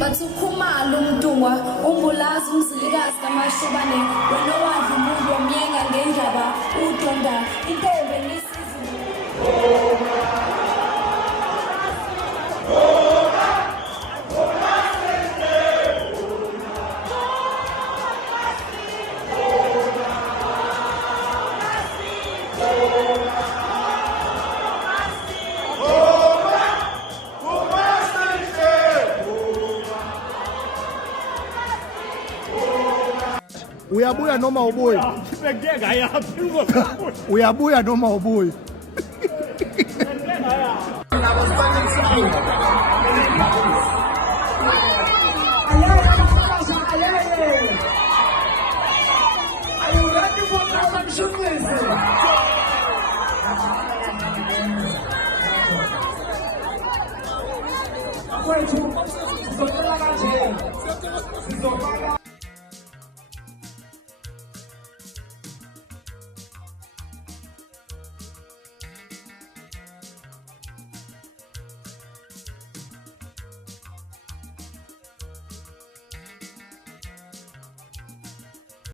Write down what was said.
bathukhumala umdungwa umbulazi umzilikazi kamashobane wena wadla umuntu wamyenga ngendaba udonda intombi nisizini Uyabuya noma ubuyi? Uyabuya noma ubuyi? Sizofaka